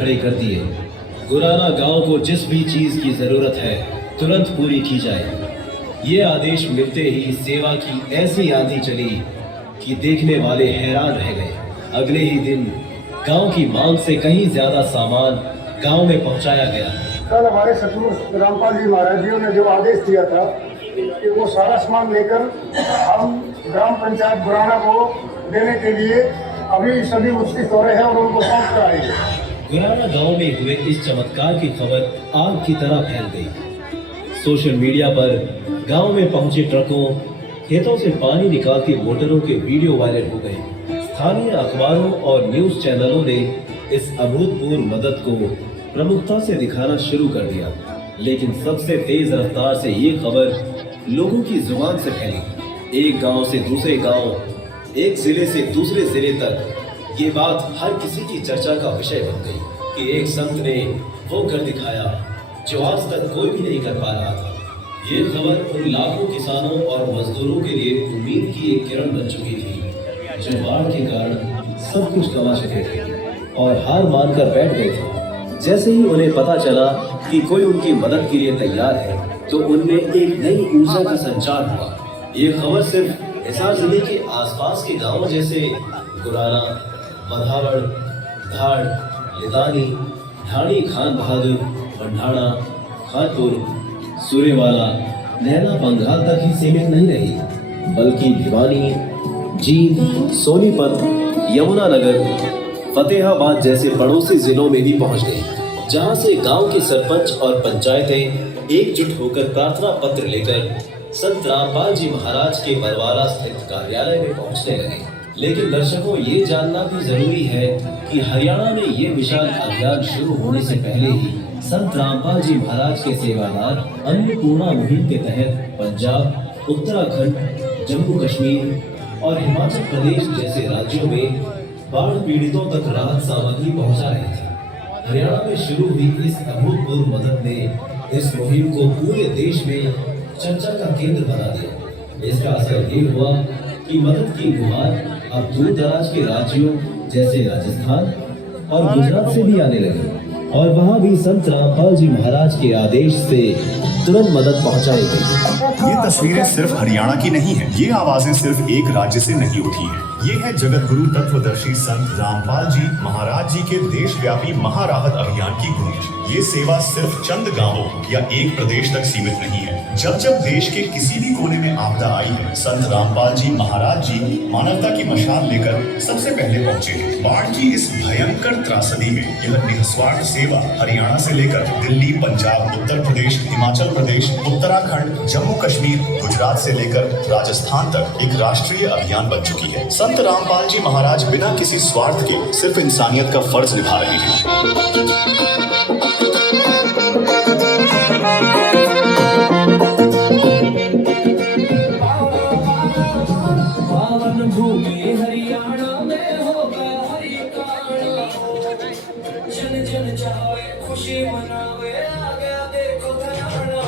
खड़े कर दिए। गुराना गांव को जिस भी चीज की जरूरत है तुरंत पूरी की जाए। ये आदेश मिलते ही सेवा की ऐसी आंधी चली कि देखने वाले हैरान रह गए। अगले ही दिन गांव की मांग से कहीं ज्यादा सामान गांव में पहुंचाया गया। कल हमारे सतगुरु रामपाल जी महाराज जी ने जो आदेश दिया था कि वो सारा सामान लेकर हम ग्राम पंचायत गुराना को देने के लिए अभी सभी उत्सुक हो रहे हैं और उनको सौंप कर आएंगे। गुराना गांव में हुए इस चमत्कार की खबर आग की तरह फैल गई। सोशल मीडिया पर गांव में पहुंचे ट्रकों, खेतों से पानी निकालती मोटरों के वीडियो वायरल हो गए। स्थानीय अखबारों और न्यूज चैनलों ने इस अभूतपूर्व मदद को प्रमुखता से दिखाना शुरू कर दिया। लेकिन सबसे तेज रफ्तार से ये खबर लोगों की जुबान से फैली। एक गांव से दूसरे गांव, एक जिले से दूसरे जिले तक ये बात हर किसी की चर्चा का विषय बन गई कि एक संत ने वो कर दिखाया जो आज तक कोई भी नहीं कर पा रहा था। ये खबर उन लाखों किसानों और मजदूरों के लिए उम्मीद की एक किरण बन चुकी थी जो बाढ़ के कारण सब कुछ गंवा चुके थे और हार मानकर बैठ गए थे। जैसे ही उन्हें पता चला कि कोई उनकी मदद के लिए तैयार है तो उनमें एक नई ऊर्जा का संचार हुआ। ये खबर सिर्फ हिसार जिले के आसपास के गांवों जैसे गुराना, मधावड़, धाड़, लिदानी, ढाणी, खान बहादुर, बंढाणा, खानपुर, सूर्यवाला, नैना, बंगाल तक ही सीमित नहीं रही बल्कि भिवानी, जींद, सोनीपत, यमुनानगर, फतेहाबाद जैसे पड़ोसी जिलों में भी पहुंच गई, जहां से गांव के सरपंच और पंचायतें एकजुट होकर प्रार्थना पत्र लेकर संत रामपाल जी महाराज के बरवाला स्थित कार्यालय में पहुंचने लगे। लेकिन दर्शकों, ये जानना भी जरूरी है कि हरियाणा में ये विशाल अभियान शुरू होने से पहले ही संत रामपाल जी महाराज के सेवादार अन्नपूर्णा मुहिम के तहत पंजाब, उत्तराखंड, जम्मू कश्मीर और हिमाचल प्रदेश जैसे राज्यों में बाढ़ पीड़ितों तक राहत सामग्री पहुंचा रहे थे। हरियाणा में शुरू हुई इस अभूतपूर्व मदद ने इस मुहिम को पूरे देश में चर्चा का केंद्र बना दिया। इसका असर ये हुआ कि मदद की गुहार अब दूर दराज के राज्यों जैसे राजस्थान और गुजरात से भी आने लगी और वहाँ भी संत रामपाल जी महाराज के आदेश से तुरंत मदद पहुँचाई गई। ये तस्वीरें सिर्फ हरियाणा की नहीं है, ये आवाजें सिर्फ एक राज्य से नहीं उठी हैं। ये है जगत गुरु तत्वदर्शी संत रामपाल जी महाराज जी के देशव्यापी महाराहत अभियान की गूंज। ये सेवा सिर्फ चंद गांवों या एक प्रदेश तक सीमित नहीं है। जब जब देश के किसी भी कोने में आपदा आई है, संत रामपाल जी महाराज जी मानवता की मशाल लेकर सबसे पहले पहुंचे हैं। बाढ़ की इस भयंकर त्रासदी में यह निस्वार्थ सेवा हरियाणा से लेकर दिल्ली, पंजाब, उत्तर प्रदेश, हिमाचल प्रदेश, उत्तराखंड, जम्मू कश्मीर, गुजरात से लेकर राजस्थान तक एक राष्ट्रीय अभियान बन चुकी है। संत रामपाल जी महाराज बिना किसी स्वार्थ के सिर्फ इंसानियत का फर्ज निभा रहे हैं। जन जन चाहे खुशी मनावे आ गया देखो धनाना।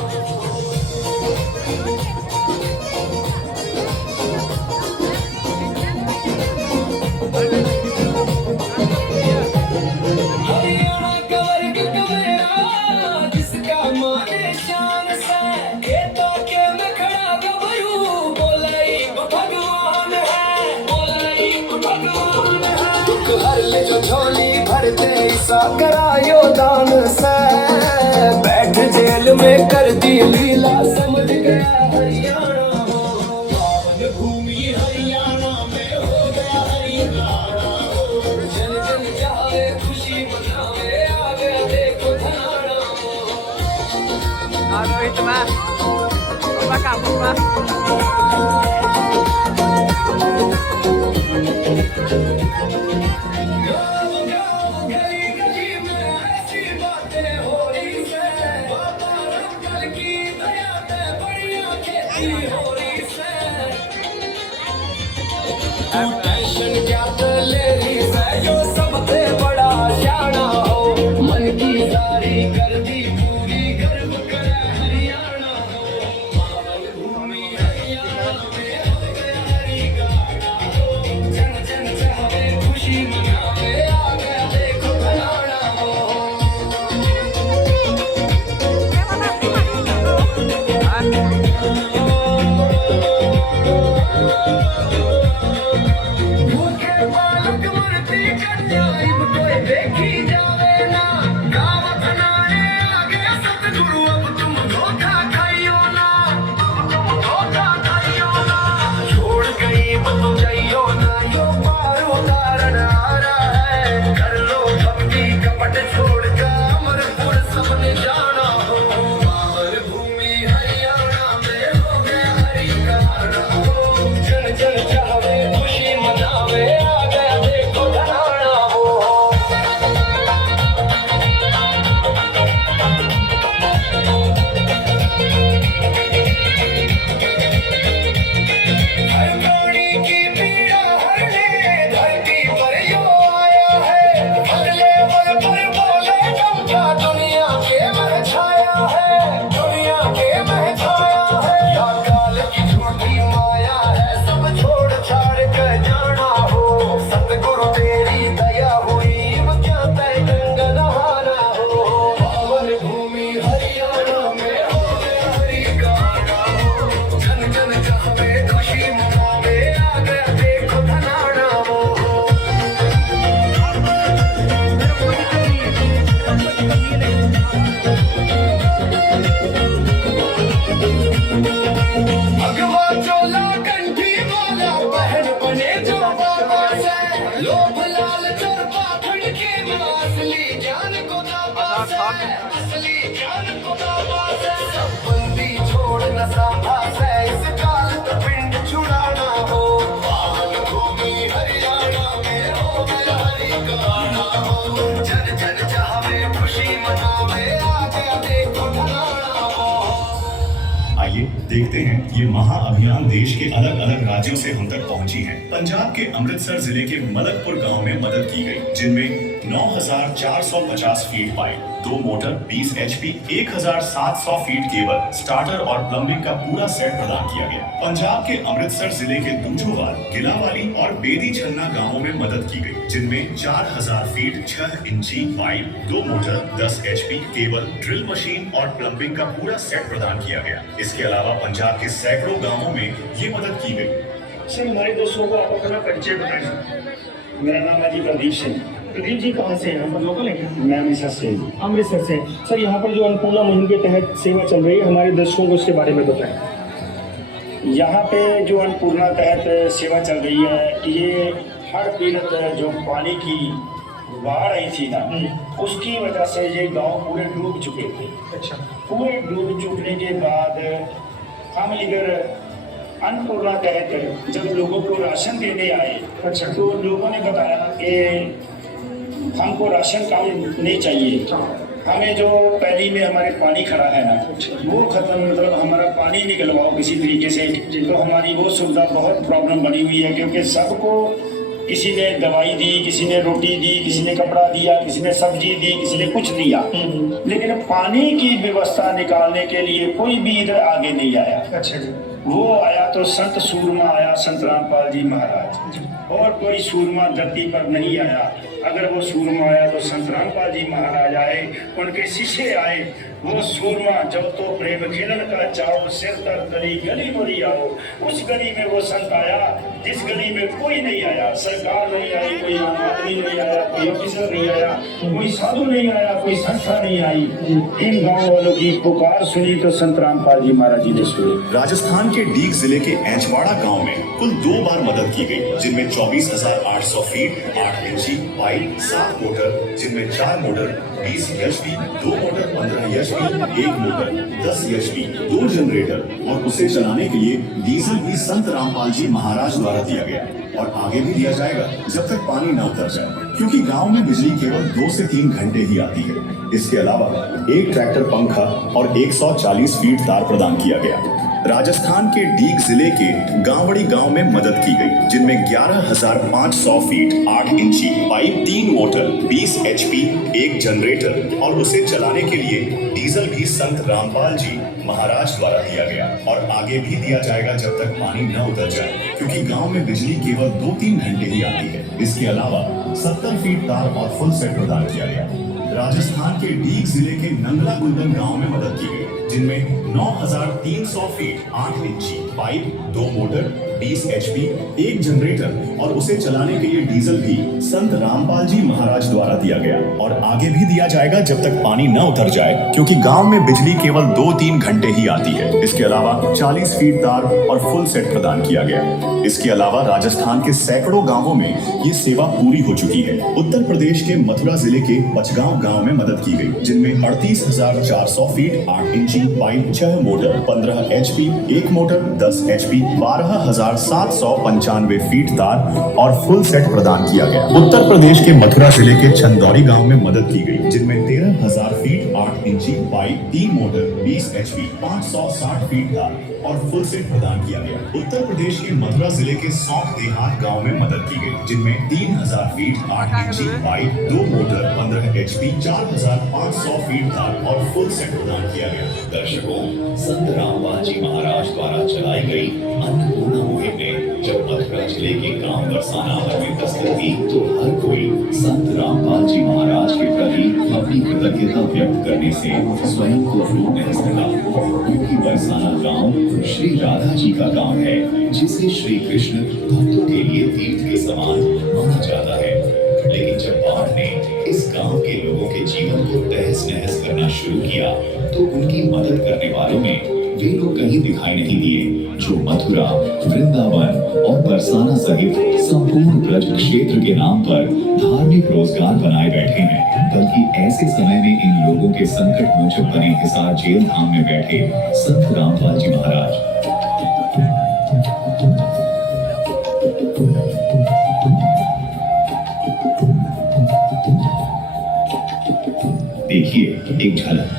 हरियाणा का वर्ग कमेरा जिसका माने शान से खेतों के में खड़ा गबरू बोलाई भगवान है, बोलाई भगवान है। दुख हर ले जो झोली भरते ऐसा करायो दान से, बैठ जेल में कर दी लीला समझ गया हरियाणा हो। पावन भूमि हरियाणा में हो गया हरियाणा हो। जन जन चाहे खुशी मनावे आ गया देखो धनाना हो। टेंशन क्या ले रही है जो सबसे बड़ा शाना हो। मन की सारी कर दी पूरी गर्व करे हरियाणा हो। पावन भूमि हरियाणा में हो गया हरियाणा हो। जन जन चाहे खुशी मना कोई देखी जावे ना गाँव थनाए आगे सतगुरु अब तुम धोखा खाइयो ना धोखा खाइयो ना छोड़ गई मत जाइयो ना यो पार उतारण आ रहा है कर लो भक्ति कपट छोड़ कर अमरपुर सबने जाना हो पावन भूमि हरियाणा में हो गया हरि का आना हो जन जन चाहे खुशी मनावे आ गया देखो धनाना हो हर प्राणी की पीड़ा हरने धरती पर यो आया है अगले पल पर बोले चमका दुनिया के मह छाया है दुनिया के मह छाया है या काल की झूठी माया है सब छोड़ छाड़ कर जाना हो सतगुरु तेरी दया हुई वो क्या तय गंगा नहाना हो पावन भूमि हरियाणा में हो गया हरि का आना हो जन जन चाहे खुशी मनावे आ गया देखो धनाना हो भगवा चोला कंठी वाला बहन बने जो बाबा से लोभ लालच और पाखंड के मां असली ज्ञान को दावा से असली ज्ञान को दावा से सब बंदी छोड़ न सांभा से इस काल का पिंड छुड़ाना हो पावन भूमि हरियाणा में हो गया हरि का आना हो जन जन चाहे खुशी मनावे आ गया देखो धनाना हो आइए देखते हैं ये महा अभियान देश के अलग अलग राज्यों से हम तक पहुंची है। पंजाब के अमृतसर जिले के मलकपुर गांव में मदद की गई, जिनमें 9,450 feet pipe, 2 motor, 20 HP, 1,700 feet cable, starter और प्लम्बिंग का पूरा सेट प्रदान किया गया। पंजाब के अमृतसर जिले के दूजोवाल, गिलावाली और बेदी छन्ना गांवों में मदद की गई, जिनमें 4,000 फीट 6 इंची pipe, 2 motor, 10 HP, cable, drill machine और प्लम्बिंग का पूरा सेट प्रदान किया गया। इसके अलावा पंजाब के सैकड़ों गांवों में ये मदद की गई। सर हमारे दोस्तों को आप अपना परिचय बताएं। मेरा नाम है जी प्रदीप सिंह। प्रदीप जी कहाँ से हैं? यहाँ पर लोकल है क्या? मैं अमृतसर से हूँ। अमृतसर से। सर यहाँ पर जो अन्नपूर्णा मुहिम के तहत सेवा चल रही है, हमारे दर्शकों को उसके बारे में बताएं। यहाँ पे जो अन्नपूर्णा तहत सेवा चल रही है, ये हर पीड़ित जो पानी की बाढ़ आई थी ना, उसकी वजह से ये गांव पूरे डूब चुके थे। अच्छा। पूरे डूब चुकने के बाद हम इधर अन्नपूर्णा तहत जब लोगों को राशन देने आए, अच्छा। तो लोगों ने बताया कि हमको राशन काम नहीं चाहिए, हमें जो पैली में हमारे पानी खड़ा है ना, वो खत्म, मतलब हमारा पानी निकलवाओ किसी तरीके से। तो हमारी वो सुविधा बहुत प्रॉब्लम बनी हुई है, क्योंकि सबको किसी ने दवाई दी, किसी ने रोटी दी, किसी ने कपड़ा दिया, किसी ने सब्जी दी, किसी ने कुछ दिया, लेकिन पानी की व्यवस्था निकालने के लिए कोई भी इधर आगे नहीं आया। अच्छा जी। वो आया तो संत सूरमा आया, संत रामपाल जी महाराज, और कोई सूरमा धरती पर नहीं आया। अगर वो सूरमा आया तो संत रामपाल जी महाराज आए, उनके शिष्य आए। वो सूरमा जब तो प्रेम खिलन का चाओ, सिर तर तरी गली मोरी आओ। उस गली में वो संत आया जिस गली में कोई नहीं आया, सरकार नहीं आई, कोई आम आदमी नहीं आया, कोई ऑफिसर नहीं आया, कोई साधु नहीं आया, कोई संस्था नहीं आई। इन गाँव वालों की पुकार सुनी तो संत रामपाल जी महाराज जी ने सुनी। राजस्थान के डीग जिले के एंचवाड़ा गांव में कुल 2 बार मदद की गई, जिनमें 24,800 फीट 8 इंची पाइप, 7 मोटर, जिनमें 4 motor, 20 HP, 2 motor, 15 HP, 1 motor, 10 HP, 2 generator और उसे चलाने के लिए डीजल भी संत रामपाल जी महाराज द्वारा दिया गया और आगे भी दिया जाएगा जब तक पानी न उतर जाए, क्योंकि गांव में बिजली केवल 2 से 3 घंटे ही आती है। इसके अलावा एक ट्रैक्टर पंखा और 140 फीट तार प्रदान किया गया। राजस्थान के डीग जिले के गांवड़ी गांव में मदद की गई, जिनमें 11,500 फीट 8 इंची पाइप, 3 मोटर, 20 HP, 1 जनरेटर और उसे चलाने के लिए डीजल भी संत रामपाल जी महाराज द्वारा दिया गया और आगे भी दिया जाएगा जब तक पानी न उतर जाए, क्योंकि गांव में बिजली केवल 2-3 घंटे ही आती है। इसके अलावा 70 फीट तार और फुल सेट प्रदान किया गया। राजस्थान के डीग जिले के नंगला गुंडन गांव में मदद की गई, जिनमें 9,300 फीट 8 इंची पाइप, 2 मोटर, 20 HP, एक जनरेटर और उसे चलाने के लिए डीजल भी संत रामपाल जी महाराज द्वारा दिया गया और आगे भी दिया जाएगा जब तक पानी न उतर जाए, क्योंकि गांव में बिजली केवल 2-3 घंटे ही आती है। इसके अलावा 40 फीट तार और फुल सेट प्रदान किया गया। इसके अलावा राजस्थान के सैकड़ों गांवों में ये सेवा पूरी हो चुकी है। उत्तर प्रदेश के मथुरा जिले के बचगांव गांव में मदद की गई, जिनमें 38,400 फीट 8 इंची पाइप, 6 मोटर, 15 HP, एक मोटर, 10 HP, 12,795 फीट तार और फुल सेट प्रदान किया गया। उत्तर प्रदेश के मथुरा जिले के चंदौरी गांव में मदद की गई, जिनमें 13,000 फीट 8 इंची पाइप, 3 मोटर, 20 HP, 560 फीट तार और फुल सेट प्रदान किया गया। उत्तर प्रदेश के मथुरा जिले के सौंप देहात गांव में मदद की गई, जिनमें 3,000 फीट 8 इंची पाइप, 2 मोटर, 15 HP, 4,500 फीट तार और फुल सेट प्रदान किया गया। दर्शकों, संत रामपाल जी महाराज द्वारा चलाई गई अन्नपूर्णा मुहिम ने जब मथुरा जिले के गांव बरसाना में दस्तक दी तो हर कोई संत रामपाल जी महाराज के प्रति अपनी कृतज्ञता व्यक्त करने से स्वयं को रोक नहीं सका, क्योंकि बरसाना गांव श्री राधा जी का गांव है, जिसे श्री कृष्ण भक्तों के लिए तीर्थ के समान माना जाता है। लेकिन जब बाढ़ ने इस गांव के लोगों के जीवन को तहस नहस करना शुरू किया तो उनकी मदद करने वालों में वे लोग कहीं दिखाई नहीं दिए जो मथुरा, वृंदावन और बरसाना सहित संपूर्ण ब्रज क्षेत्र के नाम पर धार्मिक रोजगार बनाए बैठे हैं, बल्कि ऐसे समय में इन लोगों के संकट मोचक बने हिसार जेल धाम में बैठे संत रामपाल जी महाराज। देखिए एक झलक।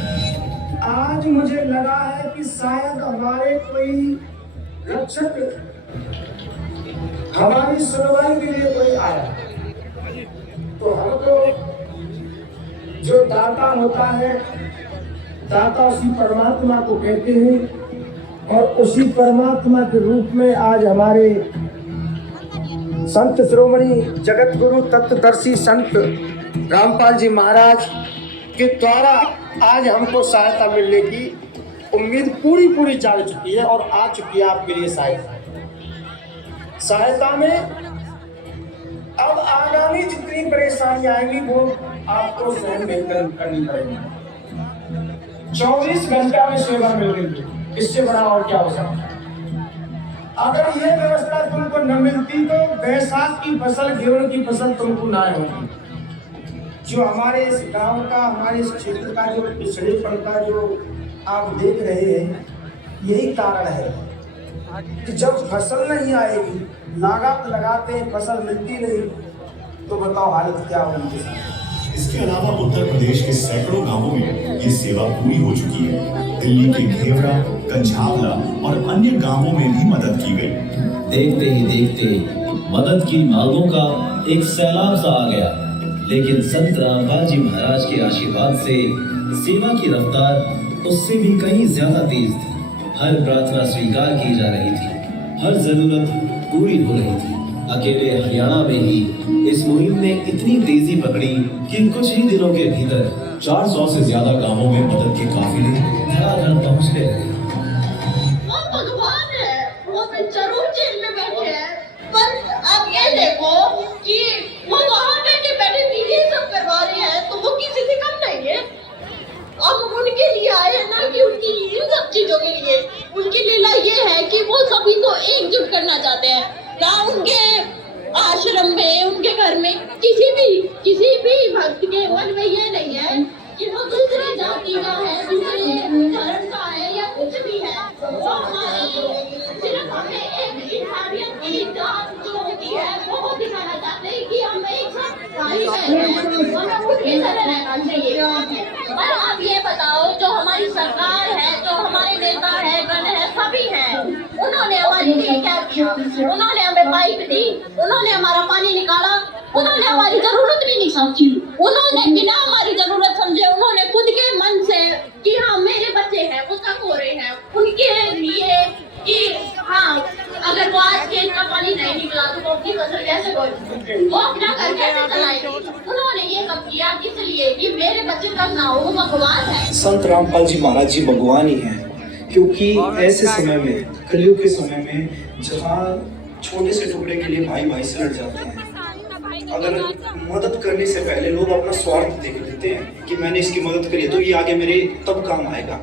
आज मुझे लगा है कि शायद हमारे कोई रक्षक हमारी सुनवाई के लिए कोई आया, तो हमको जो दाता होता है, दाता उसी परमात्मा को कहते हैं और उसी परमात्मा के रूप में आज हमारे संत शिरोमणि जगत गुरु तत्वदर्शी संत रामपाल जी महाराज के द्वारा आज हमको सहायता मिलने की उम्मीद पूरी जाग चुकी है और आ चुकी है आपके लिए सहायता में। अब आगामी जितनी परेशानी आएगी वो आपको सहन करनी पड़ेगी। 24 घंटा में सेवा मिल रही है, इससे बड़ा और क्या हो सकता है। अगर ये व्यवस्था तुमको न मिलती तो बैसाख की फसल, गेहूं की फसल तुमको ना होगी। जो हमारे इस गांव का, हमारे इस क्षेत्र का जो पिछड़ेपन का जो आप देख रहे हैं, यही कारण है कि जब फसल नहीं आएगी, लागत लगाते हैं, फसल मिलती नहीं, तो बताओ हालत क्या होगी। इसके अलावा उत्तर प्रदेश के सैकड़ों गांवों में ये सेवा पूरी हो चुकी है। दिल्ली के घेवरा, कंझावला और अन्य गांवों में भी मदद की गई। देखते ही देखते मदद की मांगों का एक सैलाब सा आ गया, लेकिन संत रामपाल जी महाराज के आशीर्वाद से सेवा की रफ्तार उससे भी कहीं ज्यादा तेज थी। हर प्रार्थना स्वीकार की जा रही थी, हर जरूरत पूरी हो रही थी। अकेले हरियाणा में ही इस मुहिम ने इतनी तेजी पकड़ी कि कुछ ही दिनों के भीतर 400 से ज्यादा गांवों में मदद के काफिले धड़ाधड़ पहुंचने लगे। भगवान है, वो जरूर जेल में बैठे हैं, पर आप ये देखो कि वो वहाँ बैठे बैठे भी ये सब करवा रहे हैं, तो वो किसी से कम नहीं है। अब उनके लिए आए हैं ना कि उनकी इन सब चीजों के लिए उनकी लीला ये है कि वो सभी को एकजुट करना चाहते हैं। ना उनके आश्रम में, उनके घर में किसी भी भक्त के मन में ये नहीं है कि वो दूसरी जाति का है, दूसरे धर्म का है या कुछ भी है। वो हमारे सिर्फ हमें एक इंसानियत की जात जो होती है वो दिखाना चाहते हैं कि हम एक साथ भाई बहन हैं, हमें उनकी तरह रहना चाहिए। और आप ये बताओ, जो हमारी सरकार है, जो हमारे नेता है, गण है, सभी हैं, उन्होंने हमारे लिए क्या किया? उन्होंने हमें पाइप दी, उन्होंने हमारा पानी निकाला, उन्होंने हमारी जरूरत भी नहीं समझी, उन्होंने बिना हमारी जरूरत समझे उन्होंने खुद के मन से कि हाँ मेरे बच्चे हैं वो तक हो रहे हैं उनके लिए कि हाँ अगर वो आज खेत का पानी नहीं निकला तो वो अपनी फसल कैसे करेंगे, वो अपना घर कैसे चलाएंगे। उन्होंने ये सब किया किस लिए कि मेरे बच्चे का ना हो, वो भगवान है। संत रामपाल जी महाराज जी भगवान ही हैं, क्योंकि ऐसे समय में, कलयुग के समय में, जहाँ छोटे से टुकड़े के लिए भाई भाई से लड़ जाते हैं, अगर मदद करने से पहले लोग अपना स्वार्थ देख लेते हैं कि मैंने इसकी मदद करी तो ये आगे मेरे तब काम आएगा।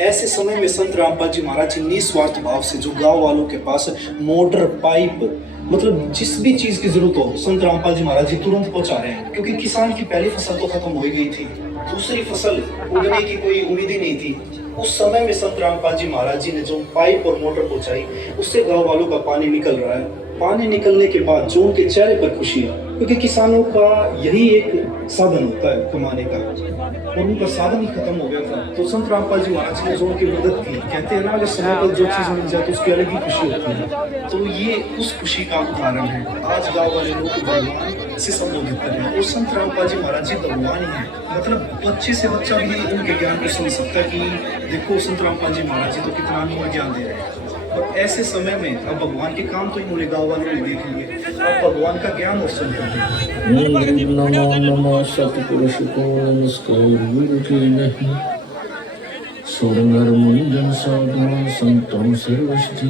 ऐसे समय में संत रामपाल जी महाराज जी निस्वार्थ भाव से जो गांव वालों के पास मोटर, पाइप, मतलब जिस भी चीज की जरूरत हो, संत रामपाल जी महाराज जी तुरंत पहुंचा रहे हैं। क्योंकि किसान की पहली फसल तो खत्म हो ही गई थी, दूसरी फसल उगने की कोई उम्मीद ही नहीं थी। उस समय में संत रामपाल जी महाराज जी ने जो पाइप और मोटर पहुंचाई, उससे गांव वालों का पानी निकल रहा है। पानी निकलने के बाद जो उनके चेहरे पर खुशी है, क्योंकि किसानों का यही एक साधन होता है कमाने का, और उनका साधन ही खत्म हो गया था। तो संत रामपाल जी महाराज ने जो उनकी मदद की, कहते हैं ना, अगर समय पर जो चीज़ मिल जाए तो उसकी अलग ही खुशी होती है। तो ये उस खुशी का उदाहरण है। आज गाँव वाले लोग भगवान से संबोधित कर रहे हैं, और संत रामपाल जी महाराज जी भगवान ही है। मतलब बच्चे से बच्चा भी उनके ज्ञान को समझ सकता है कि देखो संत रामपाल जी महाराज जी तो कितना अनमोल ज्ञान दे रहे हैं। और ऐसे समय में अब भगवान के काम तो इन्होंने गाँव वालों ने देख लिए, अब भगवान का ज्ञान और सुन रहे नमो नमः सतपुरुष को नमस्कार गुरु की नहीं सुरनर मुंजन साधना संतम सर्वस्ति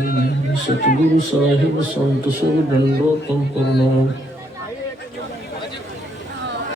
सतगुरु साहिब संत सब दंडोतम प्रणाम।